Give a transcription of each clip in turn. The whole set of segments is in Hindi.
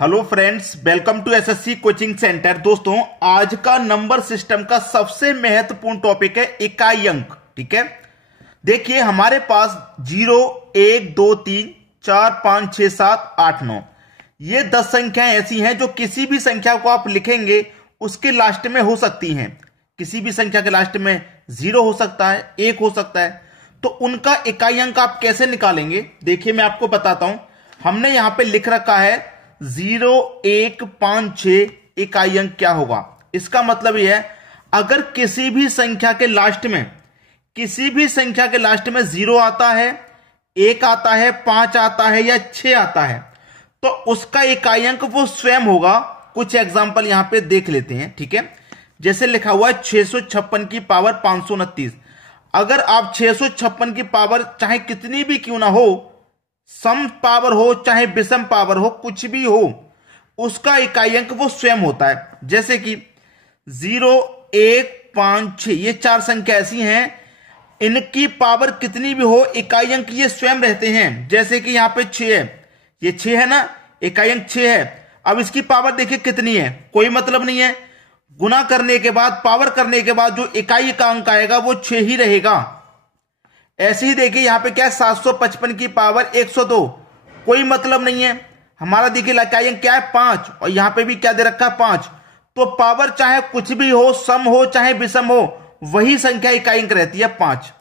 Hello friends, welcome to SSC coaching centre. दोस्तों, आज का नंबर सिस्टम का सबसे महत्वपूर्ण टॉपिक है इकाई अंक। ठीक है, देखिए हमारे पास 0, 1, 2, 3, 4, 5, 6, 7, 8, 9 ये 10 संख्याएं ऐसी हैं जो किसी भी संख्या को आप लिखेंगे उसके लास्ट में हो सकती हैं। किसी भी संख्या के लास्ट में 0 हो सकता है, 1 हो सकता है। तो उनका इकाई अंक आप कैसे निकालेंगे, देखिए मैं आपको बताता हूं। हमने यहां पे लिख रखा है 0, 1, 5, 6 इकाई अंक क्या होगा। इसका मतलब यह है, अगर किसी भी संख्या के लास्ट में 0 आता है, 1 आता है, 5 आता है या 6 आता है तो उसका इकाई अंक वो स्वयं होगा। कुछ एग्जांपल यहां पे देख लेते हैं। ठीक है, जैसे लिखा हुआ है 656 की पावर 529। अगर आप 656 की पावर चाहे कितनी भी क्यों ना हो, सम पावर हो चाहे विषम पावर हो, कुछ भी हो, उसका इकाई अंक वो स्वयं होता है। जैसे कि 0, 1, 5, 6 ये 4 संख्या ऐसी हैं, इनकी पावर कितनी भी हो इकाई अंक ये स्वयं रहते हैं। जैसे कि यहां पे 6 है, ये 6 है ना, इकाई अंक 6 है। अब इसकी पावर देखिए कितनी है, कोई मतलब नहीं है। गुना करने के बाद, पावर करने के बाद जो इकाई का अंक आएगा वो 6 ही रहेगा। ऐसे ही देखिए यहां पे क्या है, 755 की पावर 102, कोई मतलब नहीं है। हमारा देखिए इकाई अंक क्या है, 5, और यहां पे भी क्या दे रखा है, 5। तो पावर चाहे कुछ भी हो, सम हो चाहे विषम हो, वही संख्या इकाई अंक रहती है 5।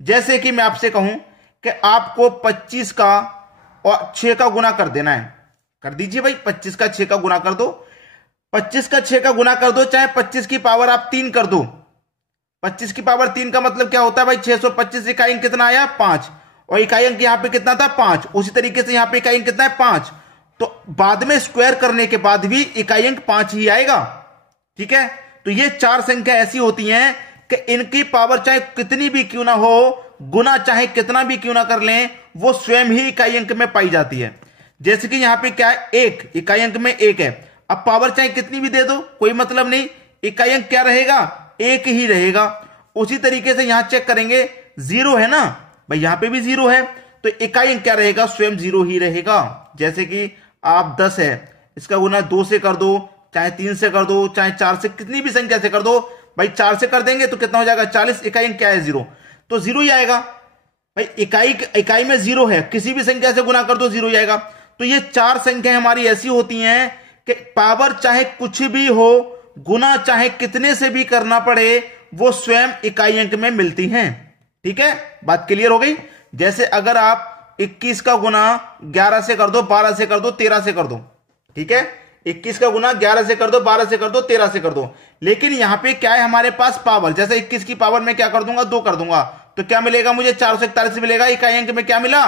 जैसे कि मैं आपसे कहूं कि आपको 25 का और 6 का गुना कर देना है, कर दीजिए भाई। 25 का 6 का गुना कर दो, 25 का 6 का गुना कर दो, चाहे 25 की पावर आप 3 कर दो। 25 की पावर 3 का मतलब क्या होता है भाई, 625। इकाई अंक कितना आया, 5, और इकाई अंक यहां पे कितना था, 5। उसी तरीके से यहां पे इकाई अंक कितना है, 5। तो बाद में स्क्वायर करने के बाद भी इकाई अंक 5 ही आएगा। ठीक है, तो ये 4 संख्या ऐसी होती हैं कि इनकी पावर चाहे कितनी भी क्यों ना हो, गुना चाहे कितना भी क्यों ना कर लें, वो स्वयं ही इकाई अंक में पाई जाती है। जैसे कि यहां पे क्या है, 1, इकाई अंक में 1 है। अब पावर चाहे कितनी भी दे दो, कोई मतलब नहीं, इकाई अंक क्या रहेगा, 1 ही रहेगा। उसी तरीके से यहां चेक करेंगे, 0 है ना भाई, यहां पे भी 0 है, तो इकाई अंक क्या रहेगा, स्वयं 0 ही रहेगा। जैसे कि आप 10 है, इसका गुना 2 से कर दो, चाहे 3 से कर दो, चाहे 4 से, कितनी भी संख्या से कर दो भाई। 4 से कर देंगे तो कितना हो जाएगा, 40। इकाई अंक क्या है, 0, तो 0 ही आएगा भाई। इकाई में 0 है, किसी भी संख्या से गुना कर दो 0 ही आएगा। तो ये 4 संख्या हमारी ऐसी होती हैं कि पावर चाहे कुछ भी हो, गुना चाहे कितने से भी करना पड़े, वो स्वयं इकाई अंक में मिलती हैं। ठीक है, बात क्लियर हो गई। जैसे अगर आप 21 का गुना 11 से कर दो, 12 से कर दो, 13 से कर दो। ठीक है, 21 का गुना 11 से कर दो, 12 से कर दो, 13 से कर दो। लेकिन यहां पे क्या है, हमारे पास पावर, जैसे 21 की पावर में क्या कर दूंगा, 2 कर दूंगा, तो क्या मिलेगा मुझे, 441 मिलेगा। इकाई अंक में क्या मिला,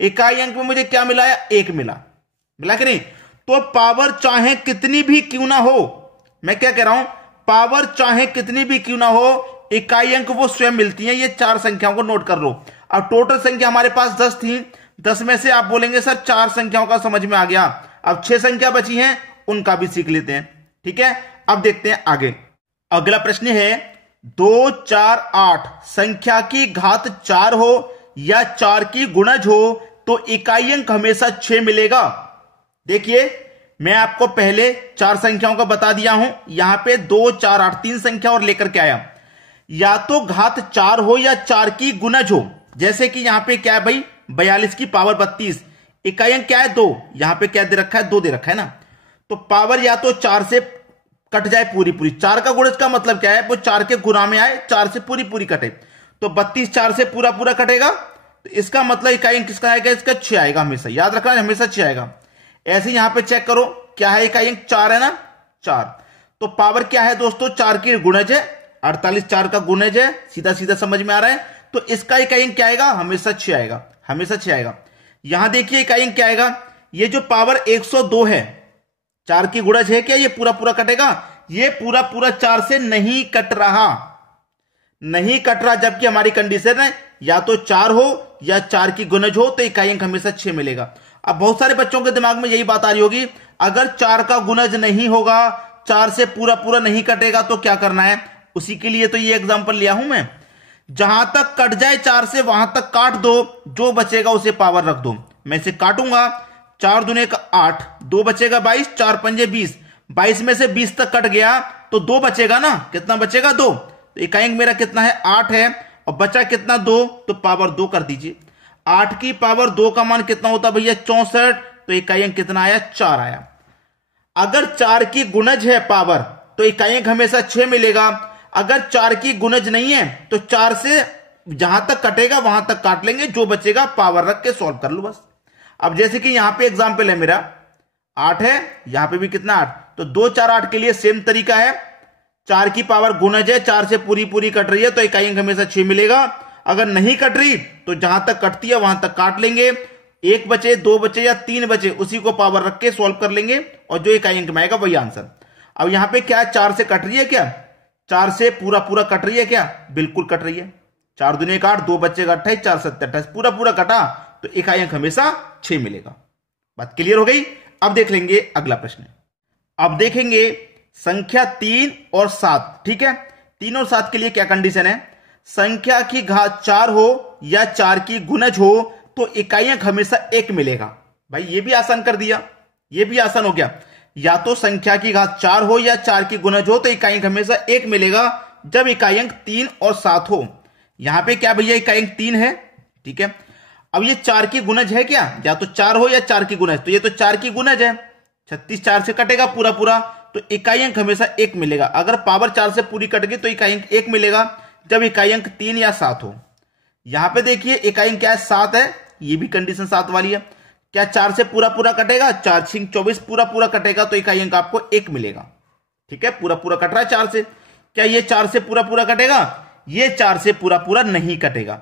इकाई अंक में मुझे क्या मिला, 1 मिला कि नहीं। तो पावर चाहे कितनी भी क्यों ना हो, मैं क्या कह रहा हूं, पावर चाहे कितनी भी क्यों ना हो, इकाई अंक वो स्वयं मिलती हैं। ये 4 संख्याओं को नोट कर लो। अब टोटल संख्या हमारे पास 10 थी, 10 में से आप बोलेंगे सर 4 संख्याओं का समझ में आ गया, अब 6 संख्या बची हैं, उनका भी सीख लेते हैं। ठीक है, अब देखते हैं आगे। अगला प्रश्न है, 2, 4, 8 संख्या की घात 4 हो या 4 की गुणज हो तो इकाई अंक हमेशा 6 मिलेगा। देखिए मैं आपको पहले 4 संख्याओं का बता दिया हूं, यहां पे 2, 4, 8 3 संख्या और लेकर के आया। या तो घात 4 हो या 4 की गुणज हो। जैसे कि यहां पे क्या है भाई, 42 की पावर 32, इकाई अंक क्या है, 2, यहां पे क्या दे रखा है, 2 दे रखा है ना। तो पावर या तो 4 से कट जाए पूरी पूरी, 4 का गुणज का मतलब क्या है, वो 4 के गुना में आए, 4 से पूरी पूरी कटे, तो 32 4 से पूरा पूरा कटेगा, तो इसका मतलब इकाई अंक किसका आएगा, इसका 6 आएगा। हमेशा याद रखना, हमेशा 6 आएगा। ऐसे यहां पे चेक करो, क्या है, इकाई अंक 4 है ना, 4। तो पावर क्या है दोस्तों, 4 की गुणज है, 48 4 का गुणज है, सीधा सीधा समझ में आ रहा है। तो इसका इकाई अंक क्या आएगा, हमेशा 6 आएगा, हमेशा 6 आएगा। यहां देखिए इकाई अंक क्या आएगा, ये जो पावर 102 है, 4 की गुणज है क्या, ये पूरा पूरा कटेगा, ये पूरा पूरा 4 से नहीं कट रहा, नहीं कट रहा। जबकि हमारी कंडीशन है या तो 4 हो या 4 की गुणज हो, तो इकाई अंक हमेशा 6 मिलेगा। अब बहुत सारे बच्चों के दिमाग में यही बात आ रही होगी, अगर 4 का गुणज नहीं होगा, 4 से पूरा पूरा नहीं कटेगा, तो क्या करना है। उसी के लिए तो ये एग्जांपल लिया हूं मैं। जहां तक कट जाए 4 से वहां तक काट दो, जो बचेगा उसे पावर रख दो। मैं इसे काटूंगा, 4 दूने का 8, 2 बचेगा 22, 4 पंजे 20, 22 में से 20 तक कट गया तो 2 बचेगा ना, कितना बचेगा 2, तो इकाई अंक मेरा कितना है 8 है, और बचा कितना 2, तो पावर 2 कर दीजिए। 8 की पावर 2 का मान कितना होता भैया 64, तो इकाई अंक कितना आया 4 आया। अगर 4 की गुणज है पावर तो इकाई अंक हमेशा 6 मिलेगा। अगर 4 की गुणज नहीं है तो 4 से जहां तक कटेगा वहां तक काट लेंगे, जो बचेगा पावर रख के सॉल्व कर लो बस। अब जैसे कि यहां पे एग्जांपल है मेरा 8 है, यहां पे भी कितना 8, तो 2 4 8 के लिए सेम तरीका है। 4 की पावर गुणज है, 4 से पूरी पूरी कट रही है तो इकाई अंक हमेशा 6 मिलेगा। अगर नहीं कट रही तो जहां तक कटती है वहां तक काट लेंगे, 1 बचे 2 बचे या 3 बचे उसी को पावर रख के सॉल्व कर लेंगे, और जो इकाई अंक में आएगा वही आंसर। अब यहां पे क्या 4 से कट रही है क्या, 4 से पूरा पूरा कट रही है क्या, बिल्कुल कट रही है। 4 दूनी 8, 2 बचेगा 28, 4 7 28, पूरा पूरा कटा तो इकाई अंक हमेशा 6 मिलेगा। बात क्लियर हो गई। अब देख लेंगे अगला प्रश्न। अब देखेंगे संख्या 3 और 7, ठीक है। 3 और 7 के लिए क्या कंडीशन है, संख्या की घात 4 हो या 4 की गुणज हो तो इकाई अंक हमेशा 1 मिलेगा। भाई ये भी आसान कर दिया, ये भी आसान हो गया। या तो संख्या की घात 4 हो या 4 की गुणज हो तो इकाई अंक हमेशा 1 मिलेगा जब इकाई अंक 3 और 7 हो। यहां पे क्या भैया इकाई अंक 3 है, ठीक है। अब ये 4 की गुणज है क्या, या तो 4 हो या 4 की गुणज, तो ये तो 4 की गुणज है। 36 4 से कटेगा पूरा पूरा तो इकाई अंक हमेशा 1 मिलेगा। अगर पावर 4 से पूरी कट गई तो इकाई अंक 1 मिलेगा जब इकाई अंक 3 या 7 हो। यहां पे देखिए इकाई अंक क्या है 7 है, ये भी कंडीशन 7 वाली है। क्या 4 से पूरा पूरा कटेगा, 4 6 24 पूरा पूरा कटेगा तो इकाई अंक आपको 1 मिलेगा, ठीक है। पूरा पूरा कट रहा है 4 से। क्या ये 4 से पूरा पूरा कटेगा, ये 4 से पूरा पूरा नहीं कटेगा,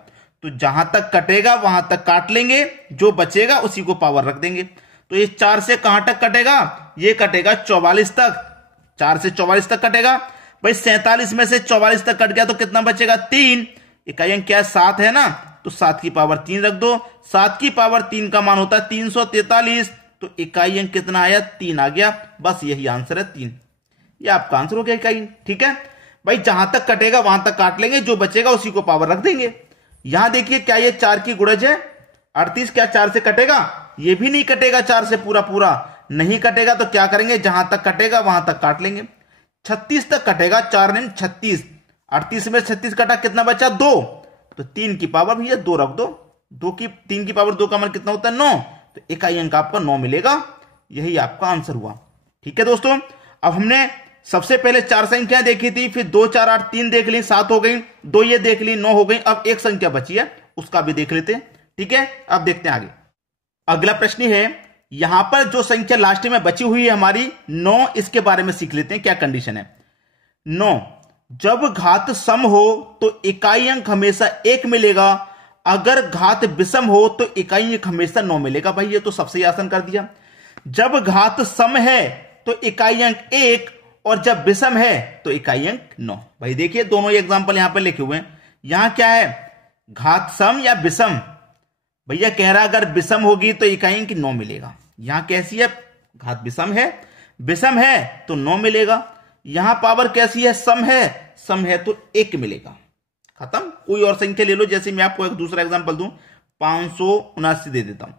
तो जहां तक कटेगा वहां तक काट लेंगे, जो बचेगा उसी को पावर रख देंगे। तो ये 4 से कहां तक कटेगा, ये कटेगा 44 तक, 4 से 44 तक कटेगा। भाई 47 में से 44 तक कट गया तो कितना बचेगा 3। इकाई अंक क्या है 7 है ना, तो 7 की पावर 3 रख दो। 7 की पावर 3 का मान होता है 343, तो इकाई अंक कितना आया 3 आ गया। बस यही आंसर है 3, ये आपका आंसर हो गया इकाई अंक, ठीक है। भाई जहां तक कटेगा वहां तक काट लेंगे, जो बचेगा उसी को पावर रख देंगे। यहां देखिए क्या ये 4 की गुणज है 38, क्या 4 से कटेगा, ये भी नहीं कटेगा, 4 से पूरा पूरा नहीं कटेगा तो क्या करेंगे, जहां तक कटेगा वहां तक काट लेंगे। 36 तक कटेगा, 4 ने 36, 38 में 36 कटा कितना बचा 2, तो 3 की पावर भैया 2 रख दो। 3 की पावर 2 का मान कितना होता है 9, तो इकाई अंक आपका 9 मिलेगा। यही आपका आंसर हुआ, ठीक है दोस्तों। अब हमने सबसे पहले 4 संख्याएं देखी थी, फिर 2 4 8 3 देख ली, 7 हो गई, 2 ये देख ली, 9 हो गई। अब एक संख्या बची है उसका भी देख लेते हैं, ठीक है। अब देखते हैं आगे। अगला प्रश्न है, यहां पर जो संख्या लास्ट में बची हुई है हमारी 9, इसके बारे में सीख लेते हैं क्या कंडीशन है। 9 जब घात सम हो तो इकाई अंक हमेशा 1 मिलेगा, अगर घात विषम हो तो इकाई अंक हमेशा 9 मिलेगा। भाई ये तो सबसे आसान कर दिया। जब घात सम है तो इकाई अंक 1, और जब विषम है तो इकाई अंक 9। भाई देखिए दोनों एग्जांपल यहां पर लिखे हुए हैं। यहां क्या है घात सम या विषम, भैया कह रहा अगर विषम होगी तो इकाई अंक 9 मिलेगा। यहां कैसी है, घात विषम है तो 9 मिलेगा। यहां पावर कैसी है, सम है तो 1 मिलेगा। खत्म। कोई और संख्या ले लो, जैसे मैं आपको एक दूसरा एग्जांपल दूं, 579 दे देता हूं,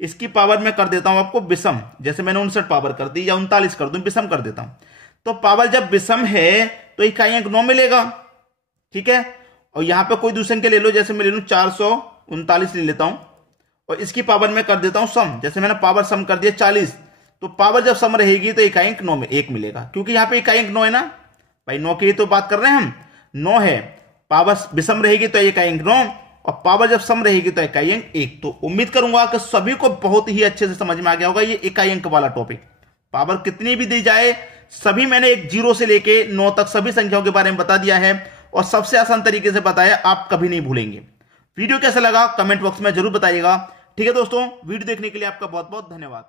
इसकी पावर मैं कर देता हूं आपको विषम, जैसे मैंने 59 पावर कर दी, या 39 कर दूं, विषम कर देता हूं। तो पावर जब विषम है तो इकाई अंक 9 मिलेगा, ठीक है। और यहां पे कोई दूसरी संख्या ले लो, जैसे मैं ले लूं 439 ले लेता हूं, और इसकी पावर मैं कर देता हूं सम, जैसे मैंने पावर सम कर दिया 40, तो पावर जब सम रहेगी तो इकाई अंक 9 में 1 मिलेगा, क्योंकि यहां पे इकाई अंक 9 है ना भाई, 9 की तो बात कर रहे हैं हम, 9 है, पावर विषम रहेगी तो इकाई अंक 9, और पावर जब सम रहेगी तो इकाई अंक 1। तो उम्मीद करूंगा कि सभी को बहुत ही अच्छे से समझ में आ गया होगा ये इकाई अंक वाला टॉपिक। पावर कितनी भी दी जाए, सभी मैंने एक 0 से लेके 9 तक सभी संख्याओं के बारे में बता दिया है, और सबसे आसान तरीके से बताया, आप कभी नहीं भूलेंगे। वीडियो कैसा लगा कमेंट बॉक्स में जरूर बताइएगा, ठीक है दोस्तों। वीडियो देखने के लिए आपका बहुत बहुत धन्यवाद।